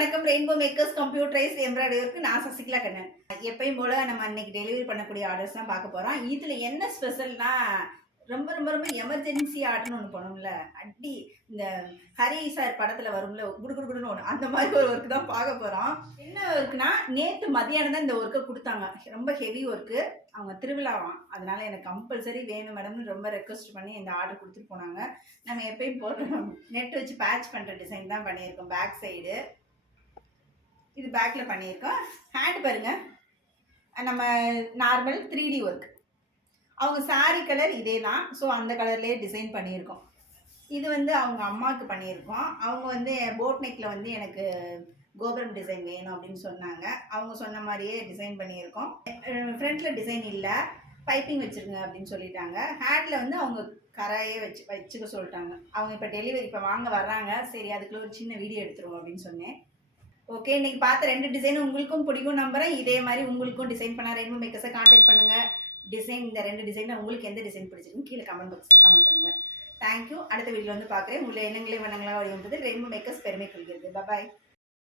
வணக்கம். Rainbow makers computerise embroidery work. நான் சசிகலா கண்ணன். எப்பயும் போல நம்ம இன்னைக்கு டெலிவரி பண்ணக்கூடிய ஆர்டர்ஸ் தான் பார்க்க போறோம். இதுல என்ன ஸ்பெஷல்னா ரொம்ப ரொம்ப ரொம்ப எமர்ஜென்சி ஆர்டர்னு ஒன்று பண்ணும்ல, அடி இந்த ஹரி சார் படத்துல வரும்ல குடுகுடுன்னு ஒன்று, அந்த மாதிரி ஒரு ஒர்க் தான் பார்க்க போறோம். என்ன ஒர்க்குனா, நேற்று மதியானம் தான் இந்த ஒர்க்கை கொடுத்தாங்க. ரொம்ப ஹெவி ஒர்க்கு. அவங்க திருவிழாவாம், அதனால எனக்கு கம்பல்சரி வேணும் மேடம்னு ரொம்ப ரெக்வஸ்ட் பண்ணி இந்த ஆர்டர் கொடுத்துட்டு போனாங்க. நம்ம எப்பயும் போடுறோம் நெட் வச்சு பேட்ச் பண்ணுற டிசைன் தான் பண்ணியிருக்கோம். பேக் சைடு இது பேக்கில் பண்ணியிருக்கோம். ஹேண்ட் பாருங்க, நம்ம நார்மல் 3D ஒர்க். அவங்க சாரி கலர் இதே தான், ஸோ அந்த கலர்லேயே டிசைன் பண்ணியிருக்கோம். இது வந்து அவங்க அம்மாவுக்கு பண்ணியிருக்கோம். அவங்க வந்து போட் நெக்கில் வந்து எனக்கு கோபுரம் டிசைன் வேணும் அப்படின்னு சொன்னாங்க. அவங்க சொன்ன மாதிரியே டிசைன் பண்ணியிருக்கோம். ஃப்ரண்ட்டில் டிசைன் இல்லை, பைப்பிங் வச்சுருங்க அப்படின்னு சொல்லிட்டாங்க. ஹேண்டில் வந்து அவங்க கரையே வச்சுக்க சொல்லிட்டாங்க. அவங்க இப்போ டெலிவரி இப்போ வாங்க வர்றாங்க. சரி, அதுக்குள்ள ஒரு சின்ன வீடியோ எடுத்துருவோம் அப்படின்னு சொன்னேன். ஓகே, இன்னைக்கு பார்த்த 2 டிசைன் உங்களுக்கும் பிடிக்கும் நம்புறேன். இதே மாதிரி உங்களுக்கும் டிசைன் பண்ண ரெயின்போ மேக்கர்ஸை கான்டாக்ட் பண்ணுங்கள். டிசைன் இந்த 2 டிசைனில் உங்களுக்கு எந்த டிசைன் பிடிச்சிருக்குன்னு கீழே கமெண்ட் பாக்ஸில் கமெண்ட் பண்ணுங்கள். தேங்க்யூ. அடுத்த வீடியோ வந்து பார்க்குறேன். உங்களை எண்ணங்களே வண்ணங்களாக வழிவந்தது ரெயின்போ மேக்கர்ஸ் பெருமை கொள்கிறது. பாய்.